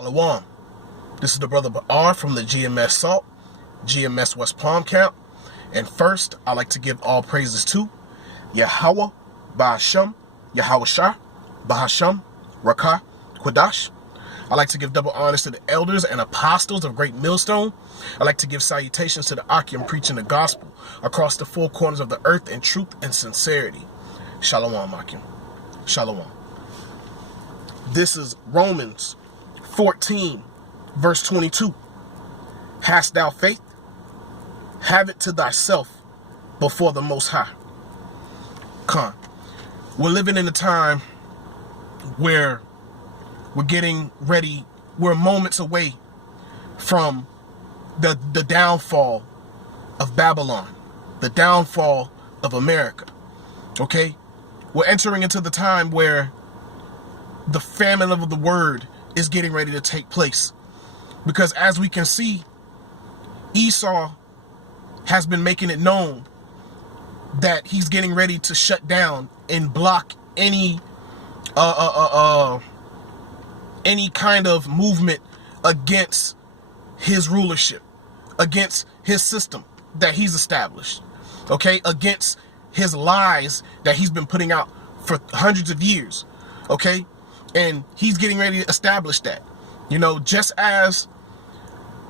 Shalom. This is the brother Ba'ar from the GMS Salt, GMS West Palm Camp. And first, I like to give all praises to Yahweh, Ba'ashem, Yahweh Shah, Ba'ashem, Rakah, Quadash. I like to give double honors to the elders and apostles of Great Millstone. I like to give salutations to the Akim preaching the gospel across the four corners of the earth in truth and sincerity. Shalom, Akim. Shalom. This is Romans 14, verse 22. Hast thou faith? Have it to thyself before the Most High. Con. We're living in a time where we're getting ready. We're moments away from the downfall of Babylon, the downfall of America. Okay? We're entering into the time where the famine of the word is getting ready to take place. Because as we can see, Esau has been making it known that he's getting ready to shut down and block any kind of movement against his rulership, against his system that he's established, okay, against his lies that he's been putting out for hundreds of years, okay, and he's getting ready to establish that, you know, just as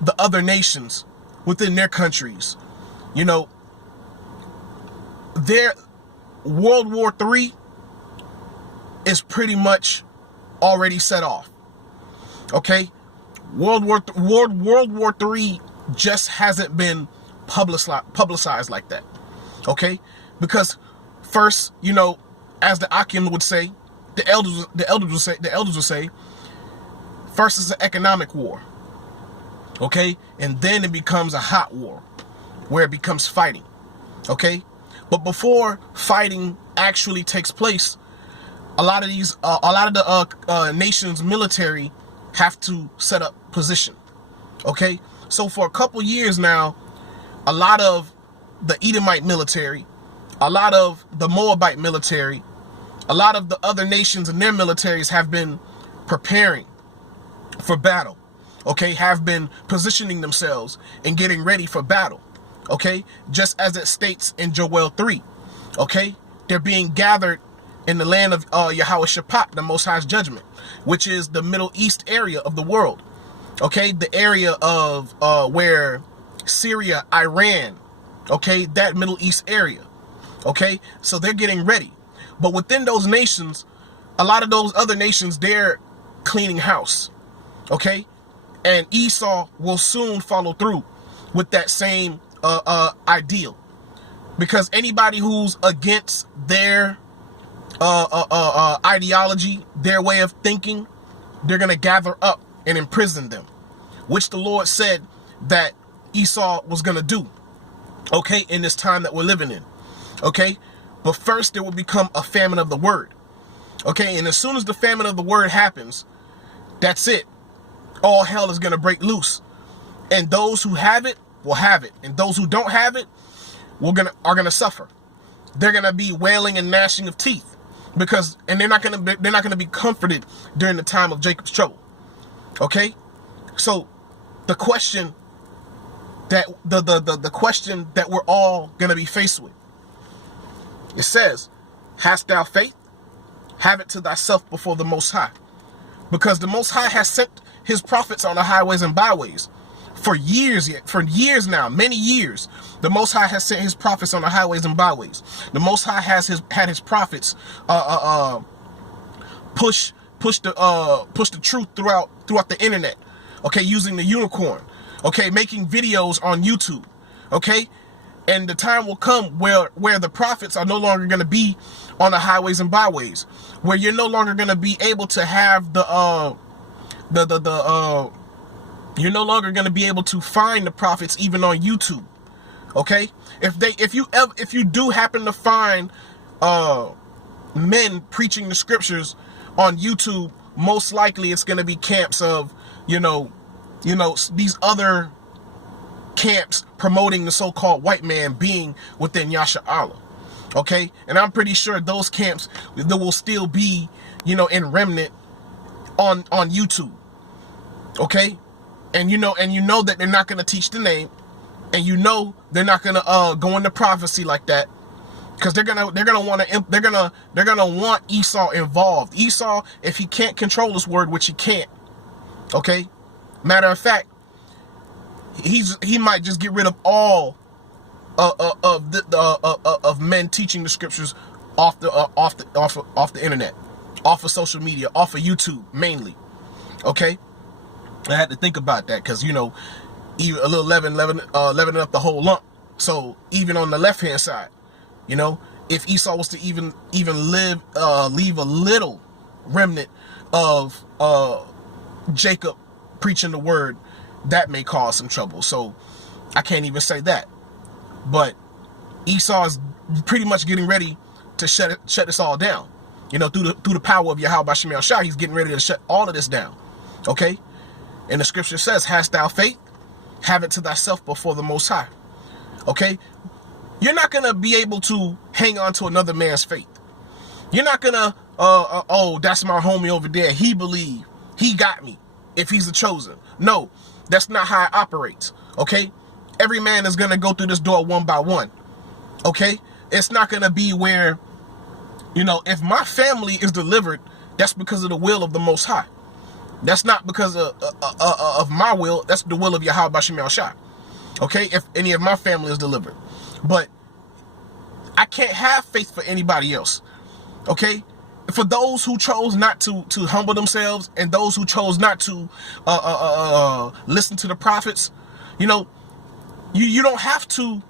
the other nations within their countries, you know, their World War III is pretty much already set off. Okay, World War III just hasn't been publicized like that. Okay, because first, you know, as the Akim would say, the elders would say, first is an economic war. Okay, and then it becomes a hot war, where it becomes fighting. Okay, but before fighting actually takes place, a lot of the nation's military have to set up position. Okay, so for a couple years now, a lot of the Edomite military, a lot of the Moabite military, a lot of the other nations and their militaries have been preparing for battle. Okay, have been positioning themselves and getting ready for battle. Okay, just as it states in Joel 3. Okay, they're being gathered in the land of Yahweh Shaphat, the Most High's judgment, which is the Middle East area of the world. Okay, the area of where Syria, Iran, okay, that Middle East area. Okay, so they're getting ready. But within those nations, a lot of those other nations, they're cleaning house. Okay, and Esau will soon follow through with that same ideal. Because anybody who's against their ideology, their way of thinking, they're going to gather up and imprison them, which the Lord said that Esau was going to do, okay, in this time that we're living in, okay? But first, there will become a famine of the word, okay? And as soon as the famine of the word happens, that's it. All hell is going to break loose. And those who have it will have it. And those who don't have it are going to suffer. They're going to be wailing and gnashing of teeth. Because, and they're not going to be comforted during the time of Jacob's trouble. Okay? So the question that the question that we're all going to be faced with, it says, hast thou faith? Have it to thyself before the Most High. Because the Most High has sent his prophets on the highways and byways for years now, many years. The Most High has sent his prophets on the highways and byways. The Most High has had his prophets push the truth throughout the internet. Okay, using the unicorn. Okay, making videos on YouTube. Okay, and the time will come where the prophets are no longer going to be on the highways and byways, where you're no longer going to be able to have you're no longer going to be able to find the prophets even on YouTube. Okay, if you do happen to find men preaching the scriptures on YouTube, most likely it's going to be camps of you know these other camps promoting the so-called white man being within Yasha Allah. Okay, and I'm pretty sure those camps, there will still be, in remnant on YouTube. Okay? And you know that they're not going to teach the name, and you know they're not going to go into prophecy like that, because they're gonna want Esau involved. Esau, if he can't control his word, which he can't, okay? Matter of fact, he might just get rid of all of men teaching the scriptures off the internet, off of social media, off of YouTube mainly. Okay, I had to think about that, because you know, even a little leavening up the whole lump. So even on the left hand side, you know, if Esau was to even leave a little remnant of Jacob preaching the word, that may cause some trouble. So I can't even say that. But Esau is pretty much getting ready to shut this all down. You know, through the power of Yahweh Shem Shah, he's getting ready to shut all of this down. Okay? And the scripture says, hast thou faith? Have it to thyself before the Most High. Okay? You're not going to be able to hang on to another man's faith. You're not going to, oh, that's my homie over there. He believed. He got me. If he's the chosen. No, that's not how it operates. Okay? Every man is going to go through this door one by one. Okay? It's not going to be where, you know, if my family is delivered, that's because of the will of the Most High. That's not because of my will. That's the will of Yahweh Shem Shah. Okay? If any of my family is delivered. But I can't have faith for anybody else. Okay? For those who chose not to humble themselves, and those who chose not to listen to the prophets, you know, you don't have to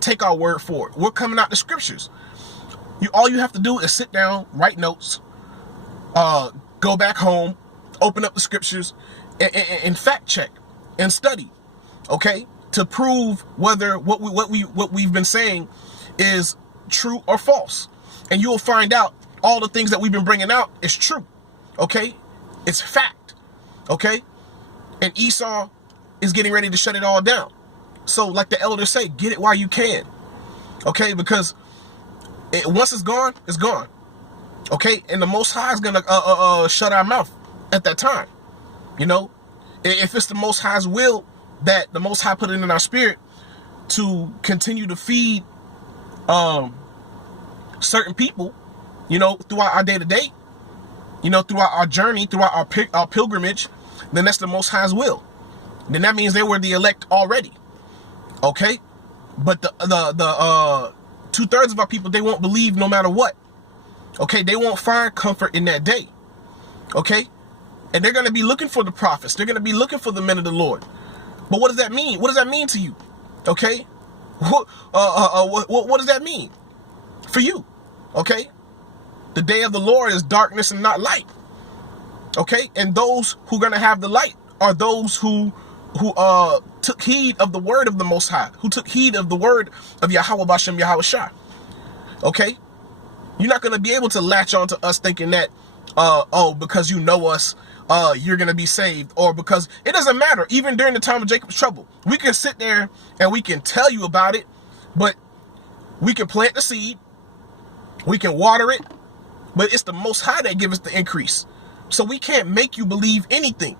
take our word for it. We're coming out the scriptures. All you have to do is sit down, write notes, go back home, open up the scriptures, and fact check and study, okay, to prove whether what we've been saying is true or false. And you'll find out all the things that we've been bringing out is true, okay? It's fact, okay? And Esau is getting ready to shut it all down. So, like the elders say, get it while you can, okay? Because once it's gone, okay? And the Most High is gonna shut our mouth at that time, you know? If it's the Most High's will that the Most High put it in our spirit to continue to feed certain people, you know, throughout our day-to-day, you know, throughout our journey, throughout our pilgrimage, then that's the Most High's will. Then that means they were the elect already. Okay? But the 2/3 of our people, they won't believe no matter what. Okay? They won't find comfort in that day. Okay? And they're going to be looking for the prophets. They're going to be looking for the men of the Lord. But what does that mean? What does that mean to you? Okay? What does that mean for you? Okay? The day of the Lord is darkness and not light. Okay? And those who are going to have the light are those who took heed of the word of the Most High, who took heed of the word of Yahweh Bashem Yahweh Shah. Okay? You're not going to be able to latch on to us thinking that, oh, because you know us, you're going to be saved, or because it doesn't matter. Even during the time of Jacob's trouble, we can sit there and we can tell you about it, but we can plant the seed, we can water it, but it's the Most High that gives us the increase. So we can't make you believe anything.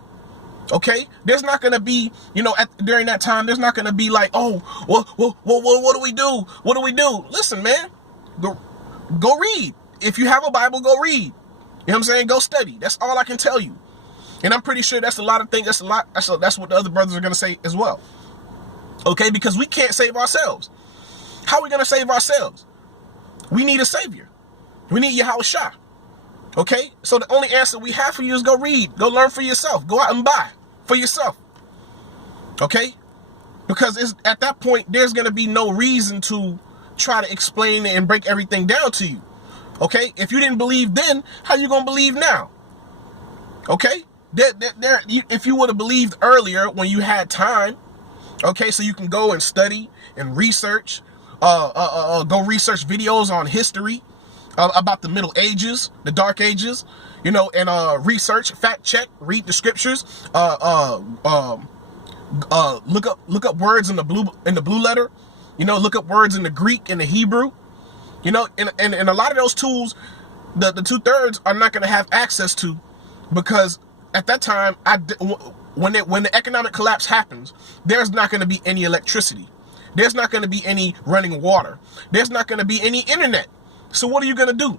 Okay? There's not going to be, you know, during that time, there's not going to be like, oh, well, what do we do? What do we do? Listen, man, go read. If you have a Bible, go read. You know what I'm saying? Go study. That's all I can tell you. And I'm pretty sure that's a lot of things. That's what the other brothers are going to say as well. Okay? Because we can't save ourselves. How are we going to save ourselves? We need a savior. We need Yahweh Shah. Okay? So the only answer we have for you is go read. Go learn for yourself. Go out and buy for yourself. Okay? Because at that point, there's going to be no reason to try to explain it and break everything down to you. Okay? If you didn't believe then, how you going to believe now? Okay? If you would have believed earlier when you had time, okay, so you can go and study and research, go research videos on history, about the Middle Ages, the Dark Ages, you know, and research, fact check, read the scriptures, look up words in the blue letter, you know, look up words in the Greek and the Hebrew, you know, and a lot of those tools, the 2/3 are not going to have access to, because at that time when the economic collapse happens, there's not going to be any electricity. There's not going to be any running water. There's not going to be any internet. So what are you going to do?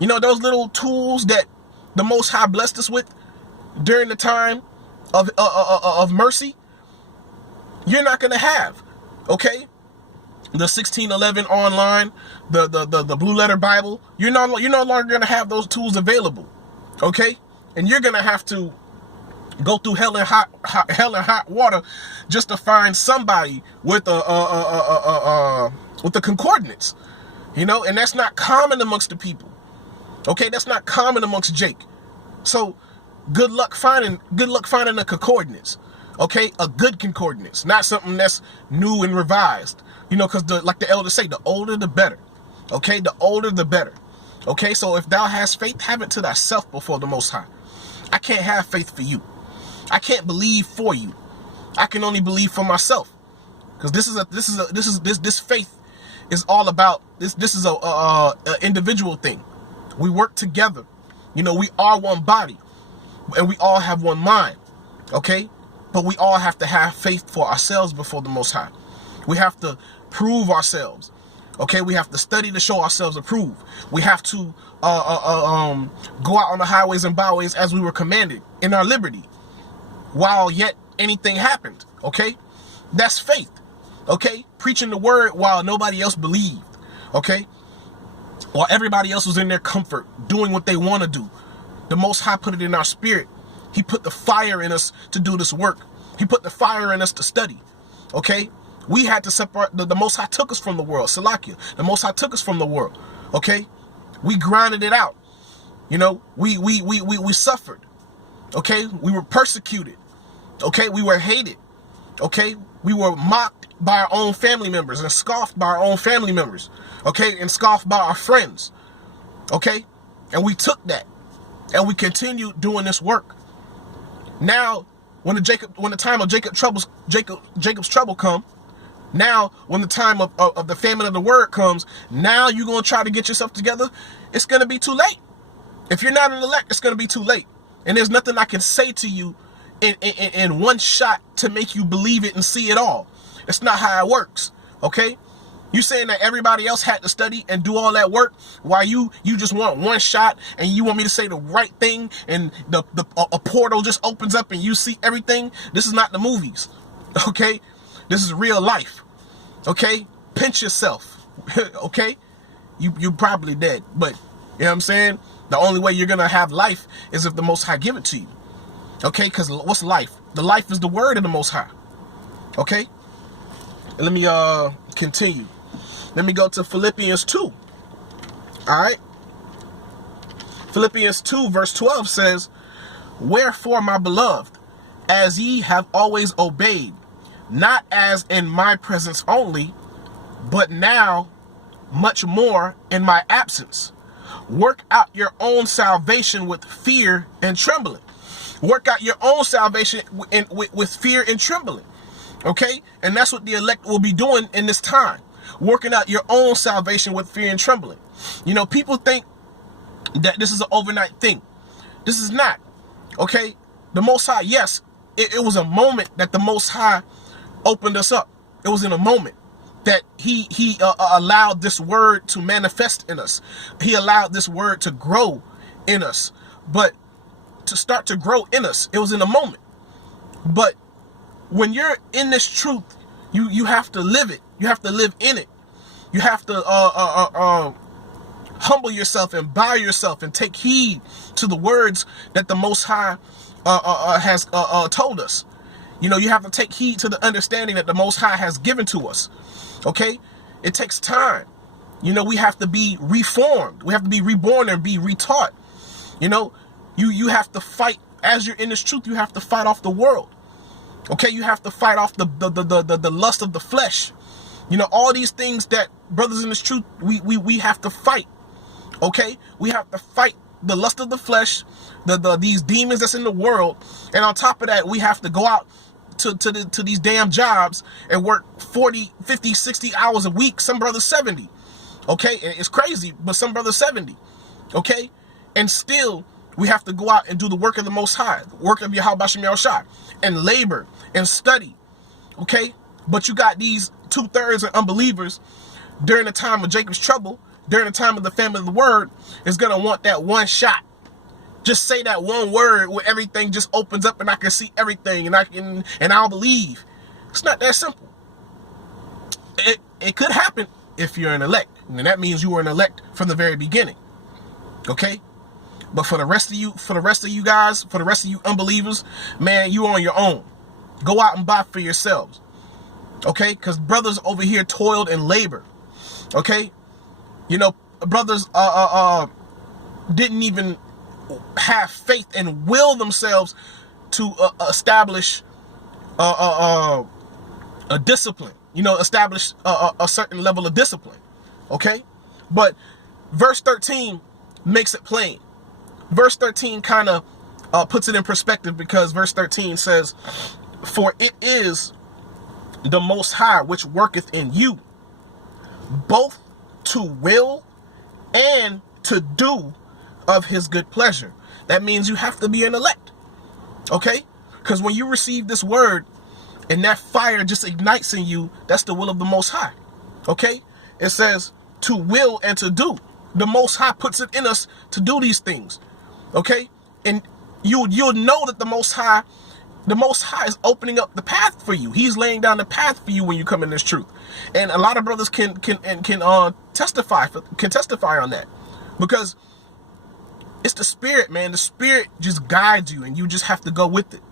You know, those little tools that the Most High blessed us with during the time of mercy, you're not going to have. Okay? The 1611 online, the Blue Letter Bible, you're no longer going to have those tools available. Okay? And you're going to have to go through hell and hot water just to find somebody with the concordance, you know, and that's not common amongst the people. Okay, that's not common amongst Jake. So good luck finding a concordance. Okay, a good concordance, not something that's new and revised. You know, because like the elders say, the older the better. Okay, the older the better. Okay, so if thou hast faith, have it to thyself before the Most High. I can't have faith for you. I can't believe for you. I can only believe for myself, because this faith is all about this. This is a individual thing. We work together. You know, we are one body, and we all have one mind. Okay, but we all have to have faith for ourselves before the Most High. We have to prove ourselves. Okay, we have to study to show ourselves approved. We have to go out on the highways and byways as we were commanded in our liberty, while yet anything happened. Okay, that's faith. Okay, preaching the word while nobody else believed. Okay, while everybody else was in their comfort doing what they want to do. The Most High put it in our spirit. He put the fire in us to do this work. He put the fire in us to study. Okay, we had to separate. The Most High took us from the world. Salakia. The Most High took us from the world. Okay, we grinded it out. You know, we suffered. Okay, we were persecuted. Okay, we were hated. Okay, we were mocked by our own family members and scoffed by our own family members. Okay, and scoffed by our friends. Okay, and we took that and we continued doing this work. Now, when the time of Jacob's trouble come, now when the time of the famine of the word comes, now you're gonna try to get yourself together. It's gonna be too late. If you're not an elect, it's gonna be too late. And there's nothing I can say to you in one shot to make you believe it and see it all. It's not how it works. Okay? You saying that everybody else had to study and do all that work while you just want one shot and you want me to say the right thing and a portal just opens up and you see everything? This is not the movies. Okay? This is real life. Okay? Pinch yourself. Okay? You probably dead, but you know what I'm saying? The only way you're gonna have life is if the Most High give it to you. Okay? Because what's life? The life is the word of the Most High. Okay? Let me continue. Let me go to Philippians 2. All right? Philippians 2 verse 12 says, "Wherefore, my beloved, as ye have always obeyed, not as in my presence only, but now much more in my absence, work out your own salvation with fear and trembling." Work out your own salvation with fear and trembling. Okay? And that's what the elect will be doing in this time. Working out your own salvation with fear and trembling. You know, people think that this is an overnight thing. This is not. Okay? The Most High, yes, it was a moment that the Most High opened us up. It was in a moment that he allowed this word to manifest in us. He allowed this word to grow in us. But to start to grow in us, it was in a moment. But when you're in this truth, you have to live it. You have to live in it. You have to humble yourself and bow yourself and take heed to the words that the Most High has told us. You know, you have to take heed to the understanding that the Most High has given to us. Okay? It takes time. You know, we have to be reformed. We have to be reborn and be retaught. You know, you have to fight. As you're in this truth, you have to fight off the world. Okay, you have to fight off the lust of the flesh. You know, all these things that brothers in this truth, we have to fight. Okay, we have to fight the lust of the flesh, these demons that's in the world, and on top of that, we have to go out to these damn jobs and work 40, 50, 60 hours a week. Some brothers 70. Okay, it's crazy, but some brothers 70. Okay, and still We have to go out and do the work of the Most High, the work of Yahweh Shem Yahushua, and labor and study. Okay? But you got these 2/3 of unbelievers during the time of Jacob's trouble, during the time of the famine of the word, is going to want that one shot. Just say that one word where everything just opens up and I can see everything and I'll believe. It's not that simple. It could happen if you're an elect. And that means you were an elect from the very beginning. Okay? But for the rest of you guys, for the rest of you unbelievers, man, you on your own. Go out and buy for yourselves. Okay? Because brothers over here toiled and labored. Okay? You know, brothers didn't even have faith and will themselves to establish a discipline. You know, establish a certain level of discipline. Okay? But verse 13 makes it plain. Verse 13 kind of puts it in perspective, because verse 13 says, "For it is the Most High which worketh in you, both to will and to do of his good pleasure." That means you have to be an elect. Okay? Because when you receive this word and that fire just ignites in you, that's the will of the Most High. Okay? It says to will and to do. The Most High puts it in us to do these things. Okay? And you'll know that the Most High is opening up the path for you. He's laying down the path for you when you come in this truth. And a lot of brothers can testify on that, because it's the Spirit, man. The Spirit just guides you, and you just have to go with it.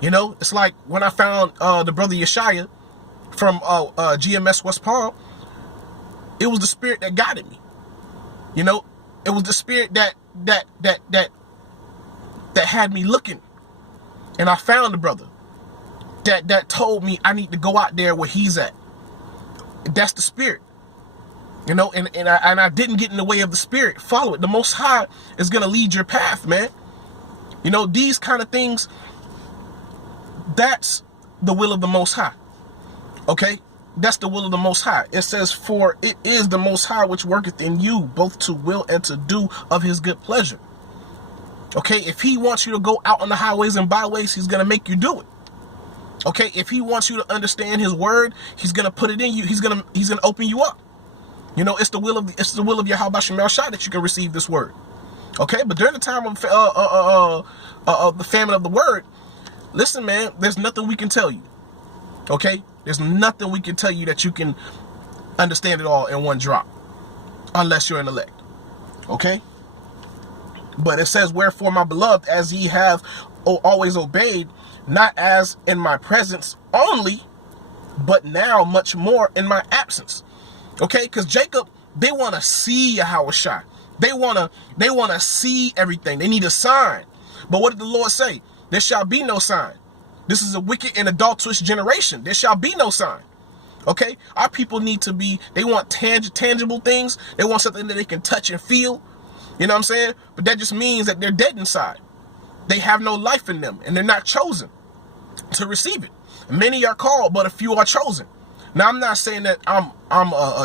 You know, it's like when I found the brother Yeshaya from GMS West Palm. It was the Spirit that guided me. You know, it was the Spirit that had me looking. And I found the brother that told me I need to go out there where he's at. That's the Spirit. You know, and I didn't get in the way of the Spirit. Follow it. The Most High is going to lead your path, man. You know, these kind of things, that's the will of the Most High. Okay? That's the will of the Most High. It says, "For it is the Most High which worketh in you, both to will and to do of his good pleasure." Okay? If he wants you to go out on the highways and byways, he's going to make you do it. Okay? If he wants you to understand his word, he's going to put it in you. He's going to open you up. You know, it's the will of Yahweh Shem Yahushua that you can receive this word. Okay? But during the time of the famine of the word, listen, man, there's nothing we can tell you. Okay? There's nothing we can tell you that you can understand it all in one drop, unless you're an elect. Okay? But it says, "Wherefore, my beloved, as ye have always obeyed, not as in my presence only, but now much more in my absence." Okay? Because Jacob, they want to see Yahushua. They want to see everything. They need a sign. But what did the Lord say? "There shall be no sign. This is a wicked and adulterous generation. There shall be no sign." Okay? Our people need to be, they want tangible things. They want something that they can touch and feel. You know what I'm saying? But that just means that they're dead inside. They have no life in them, and they're not chosen to receive it. Many are called, but a few are chosen. Now, I'm not saying that I'm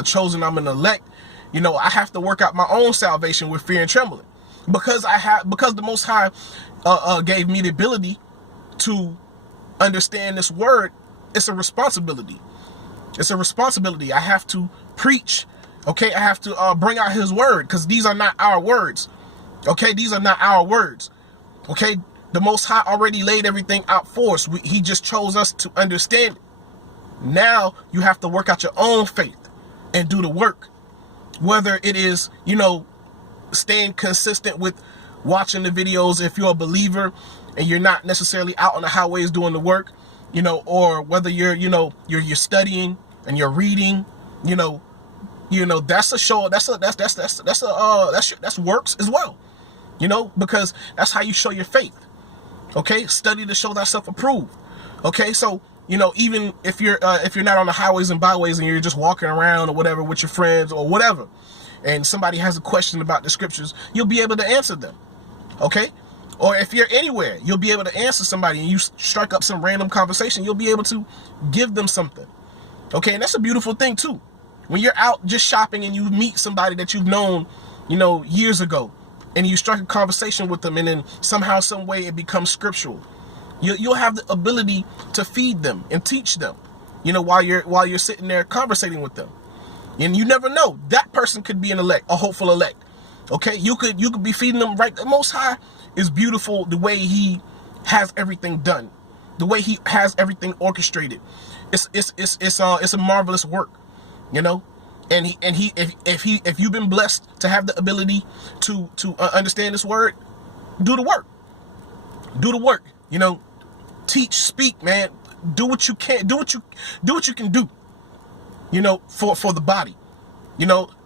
chosen, I'm an elect. You know, I have to work out my own salvation with fear and trembling, because the Most High gave me the ability to understand this word. It's a responsibility. It's a responsibility. I have to preach. Okay, I have to bring out his word, because these are not our words. Okay, these are not our words. Okay, the Most High already laid everything out for us. He just chose us to understand it. Now you have to work out your own faith and do the work. Whether it is, you know, staying consistent with watching the videos if you're a believer and you're not necessarily out on the highways doing the work, you know, or whether you're studying and you're reading, you know, that's a show. That's works as well, you know, because that's how you show your faith. Okay, study to show thyself approved. Okay, so you know, even if you're not on the highways and byways and you're just walking around or whatever with your friends or whatever, and somebody has a question about the scriptures, you'll be able to answer them. Okay, or if you're anywhere, you'll be able to answer somebody, and you strike up some random conversation, you'll be able to give them something. Okay, and that's a beautiful thing too. When you're out just shopping and you meet somebody that you've known, you know, years ago, and you strike a conversation with them, and then somehow, some way, it becomes scriptural. You'll have the ability to feed them and teach them, while you're sitting there conversating with them. And you never know, that person could be an elect, a hopeful elect. Okay, you could be feeding them right. The Most High is beautiful, the way He has everything done, the way He has everything orchestrated. It's a marvelous work, And if you've been blessed to have the ability to understand this word, do the work. Do the work. Teach, speak, man. Do what you can. Do what you can do. For the body.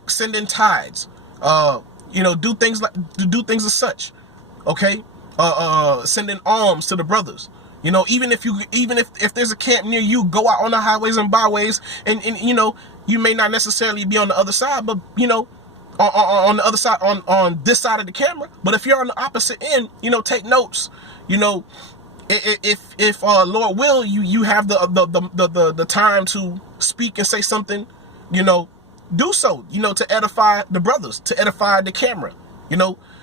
Send in tithes. Do things as such. Okay. Send in alms to the brothers. Even if there's a camp near you, go out on the highways and byways, and you may not necessarily be on the other side, but on the other side, on this side of the camera. But if you're on the opposite end, take notes. If Lord will, you have the time to speak and say something, do so, to edify the brothers, to edify the camera,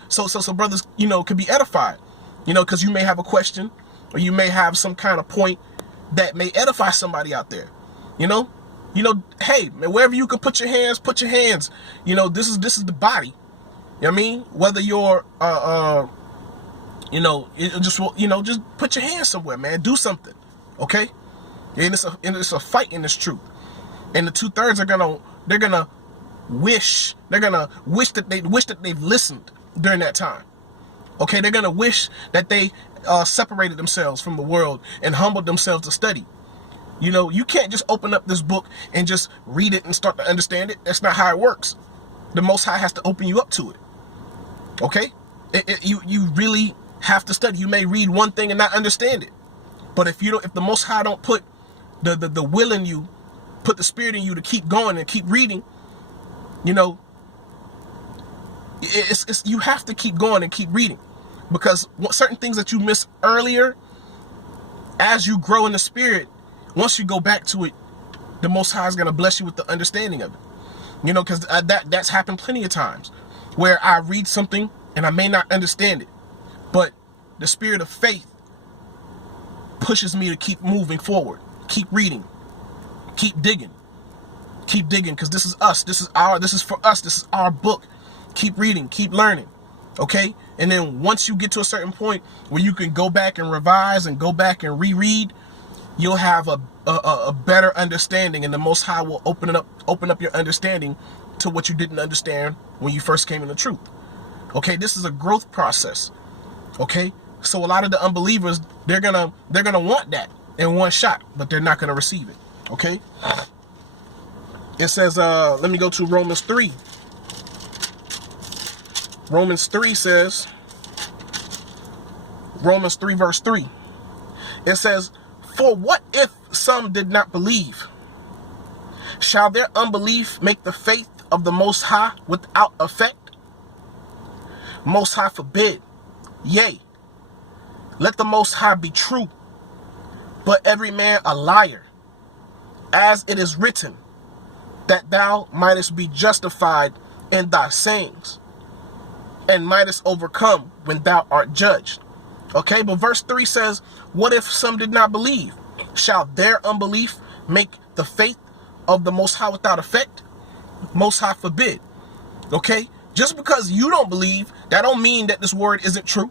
so brothers, could be edified, because you may have a question, or you may have some kind of point that may edify somebody out there, hey, man, wherever you can put your hands, this is the body. You know what I mean? Whether you're, just put your hands somewhere, man. Do something, okay? And it's a fight in this truth. And the 2/3 they're gonna wish that they've listened during that time. Okay, they're gonna wish that they separated themselves from the world and humbled themselves to study. You can't just open up this book and just read it and start to understand it. That's not how it works. The Most High has to open you up to it. Okay? You really have to study. You may read one thing and not understand it. But if the Most High don't put the will in you, put the spirit in you to keep going and keep reading, you have to keep going and keep reading. Because certain things that you missed earlier, as you grow in the spirit, once you go back to it, the Most High is going to bless you with the understanding of it. Because that's happened plenty of times where I read something and I may not understand it, but the spirit of faith pushes me to keep moving forward, keep reading, keep digging, because this is us. This is for us. This is our book. Keep reading, keep learning. Okay. And then once you get to a certain point where you can go back and revise and go back and reread, you'll have a better understanding, and the Most High will open up your understanding to what you didn't understand when you first came in the truth. Okay, this is a growth process. Okay, so a lot of the unbelievers, they're gonna want that in one shot, but they're not gonna receive it. Okay, it says, let me go to Romans 3. Romans 3 says, Romans 3 verse 3. It says, "For what if some did not believe? Shall their unbelief make the faith of the Most High without effect? Most High forbid. Yea, let the Most High be true, but every man a liar. As it is written, that thou mightest be justified in thy sayings, and mightest overcome when thou art judged." Okay, but verse 3 says, what if some did not believe? Shall their unbelief make the faith of the Most High without effect? Most High forbid. Okay, just because you don't believe, that don't mean that this word isn't true.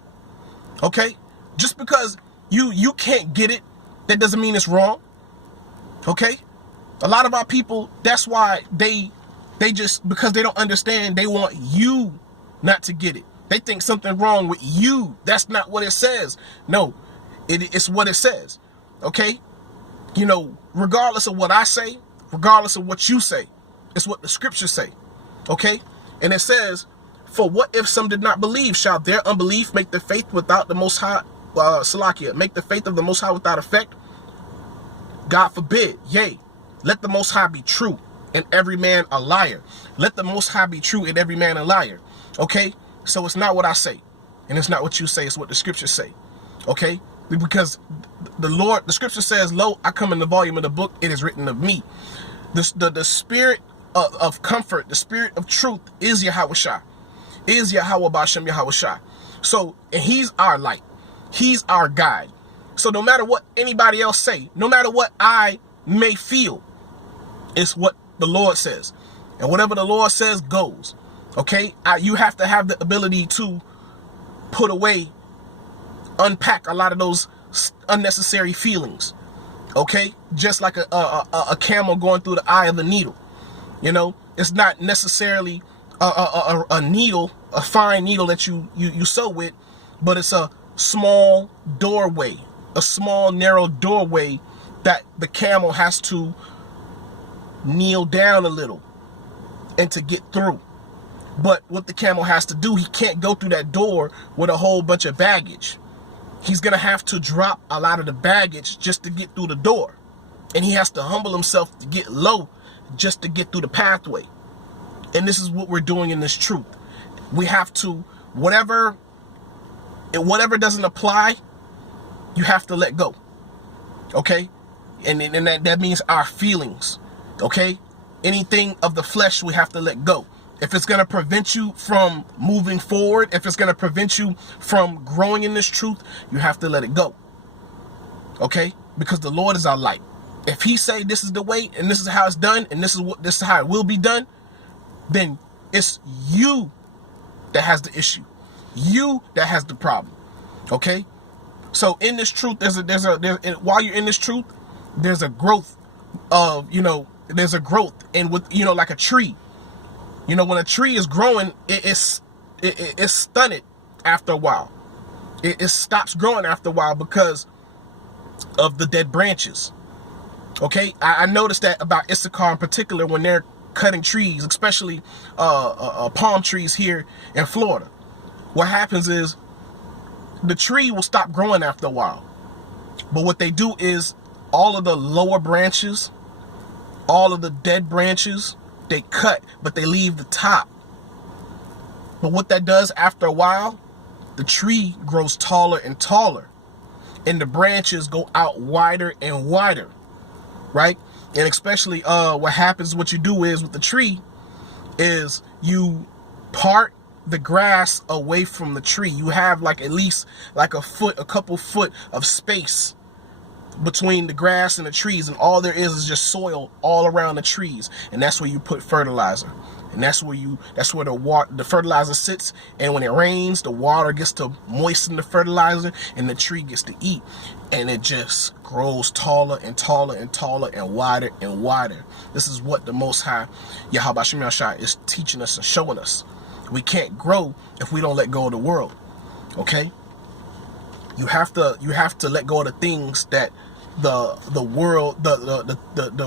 Okay, just because you can't get it, that doesn't mean it's wrong. Okay, a lot of our people, that's why they just, because they don't understand, they want you not to get it. They think something wrong with you. That's not what it says. No, it's what it says. Okay? Regardless of what I say, regardless of what you say, it's what the scriptures say. Okay? And it says, "For what if some did not believe? Shall their unbelief make the faith without the Most High, Salakia, make the faith of the Most High without effect? God forbid. Yea, let the Most High be true, and every man a liar." Let the Most High be true, and every man a liar. Okay? So it's not what I say, and it's not what you say, it's what the scriptures say. Okay? Because the scripture says, "Lo, I come in the volume of the book, it is written of me." The spirit of comfort, the spirit of truth is Yahushua. is Yahweh Bashem Yahweh Shai. So, and he's our light. He's our guide. So no matter what anybody else say, no matter what I may feel, it's what the Lord says. And whatever the Lord says goes. Okay? You have to have the ability to put away, unpack a lot of those unnecessary feelings. Okay? Just like a camel going through the eye of the needle. You know, it's not necessarily a needle, a fine needle that you sew with, but it's a small doorway, a small narrow doorway that the camel has to kneel down a little and to get through. But what the camel has to do, he can't go through that door with a whole bunch of baggage. He's going to have to drop a lot of the baggage just to get through the door. And he has to humble himself to get low just to get through the pathway. And this is what we're doing in this truth. We have to, whatever doesn't apply, you have to let go. Okay? And that means our feelings. Okay? Anything of the flesh, we have to let go. If it's going to prevent you from moving forward, if it's going to prevent you from growing in this truth, you have to let it go. Okay? Because the Lord is our light. If he say this is the way and this is how it's done and this is how it will be done, then it's you that has the issue. You that has the problem. Okay? So in this truth, while you're in this truth, there's a growth of, there's a growth. And with, like a tree, when a tree is growing, it's stunted after a while. It stops growing after a while because of the dead branches. Okay, I noticed that about Issachar in particular when they're cutting trees, especially palm trees here in Florida. What happens is the tree will stop growing after a while. But what they do is all of the lower branches, all of the dead branches, they cut, but they leave the top. But what that does after a while, the tree grows taller and taller, and the branches go out wider and wider. Right? And especially what you do is with the tree is you part the grass away from the tree. You have like at least like a couple foot of space between the grass and the trees, and all there is just soil all around the trees. And that's where you put fertilizer. And that's where the fertilizer sits, and when it rains, the water gets to moisten the fertilizer and the tree gets to eat. And it just grows taller and taller and taller and wider and wider. This is what the Most High, Yahweh Bashem Yahweh Shai, is teaching us and showing us. We can't grow if we don't let go of the world. Okay? You have to let go of the things that the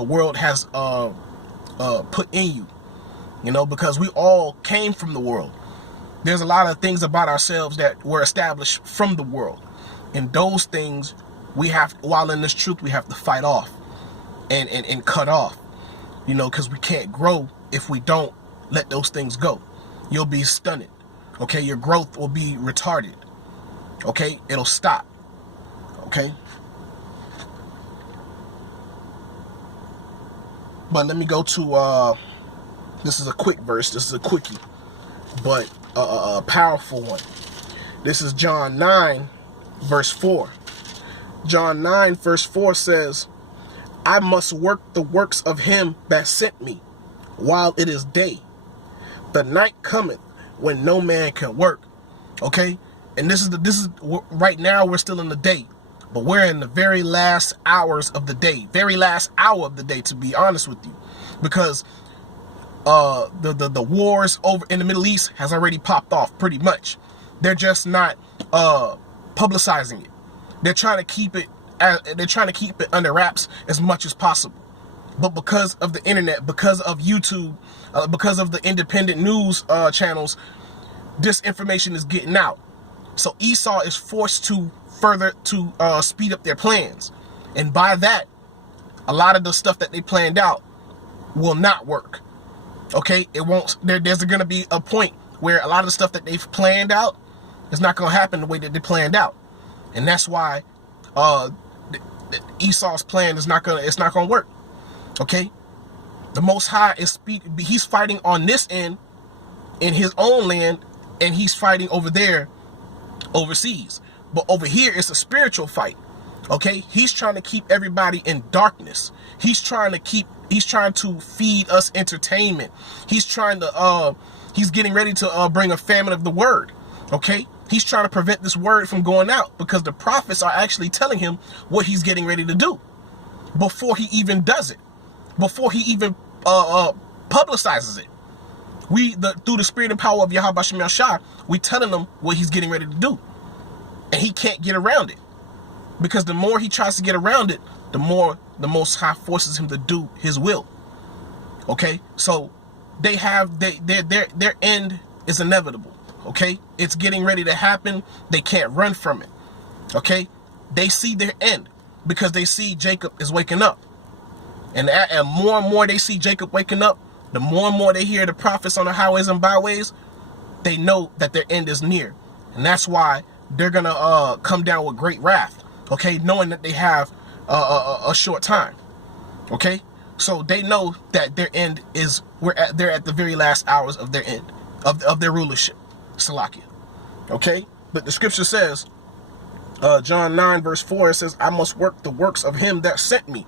world has put in you. Because we all came from the world. There's a lot of things about ourselves that were established from the world. And those things while in this truth, we have to fight off and cut off. Because we can't grow if we don't let those things go. You'll be stunted. Okay? Your growth will be retarded. Okay? It'll stop. Okay? But let me go to this is a quick verse. This is a quickie, but a powerful one. This is John 9, verse 4. John 9, verse 4 says, I must work the works of him that sent me, while it is day. The night cometh when no man can work. Okay? And this is right now we're still in the day, but we're in the very last hours of the day. Very last hour of the day, to be honest with you. Because the wars over in the Middle East has already popped off pretty much. They're just not publicizing it. They're trying to keep it under wraps as much as possible. But because of the internet, because of YouTube, because of the independent news channels, this information is getting out. So Esau is forced to speed up their plans. And by that, a lot of the stuff that they planned out will not work. Okay, it won't. There's going to be a point where a lot of the stuff that they've planned out is not going to happen the way that they planned out, and that's why Esau's plan is not going to work. Okay, the Most High he's fighting on this end in his own land and he's fighting over there overseas. But over here, it's a spiritual fight. Okay, he's trying to keep everybody in darkness. He's trying to feed us entertainment. He's getting ready to bring a famine of the word. Okay, he's trying to prevent this word from going out, because the prophets are actually telling him what he's getting ready to do before he even does it, before he even publicizes it. Through the spirit and power of Yahweh B'Shem Yahshua, we telling him what he's getting ready to do, and he can't get around it, because the more he tries to get around it, the more the Most High forces him to do his will. Okay, so their end is inevitable. Okay, it's getting ready to happen. They can't run from it. Okay, they see their end because they see Jacob is waking up, and more and more they see Jacob waking up, the more and more they hear the prophets on the highways and byways, they know that their end is near. And that's why they're gonna come down with great wrath, okay, knowing that they have a short time. Okay, so they know that their end is, they're at the very last hours of their end, of their rulership, Salakia. Okay, but the scripture says, John 9 verse 4, it says, I must work the works of him that sent me.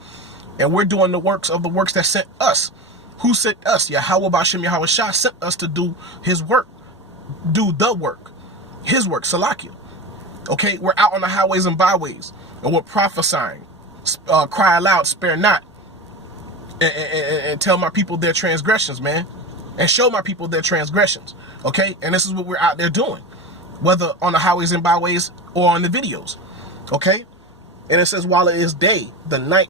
And we're doing the works that sent us. Who sent us? Yahweh B'Shem Yahweh Shah sent us to do his work. Do the work. His work, Salakia. Okay, we're out on the highways and byways, and we're prophesying. Cry aloud, spare not. And tell my people their transgressions, man. And show my people their transgressions. Okay, and this is what we're out there doing, whether on the highways and byways or on the videos. Okay, and it says, while it is day, the night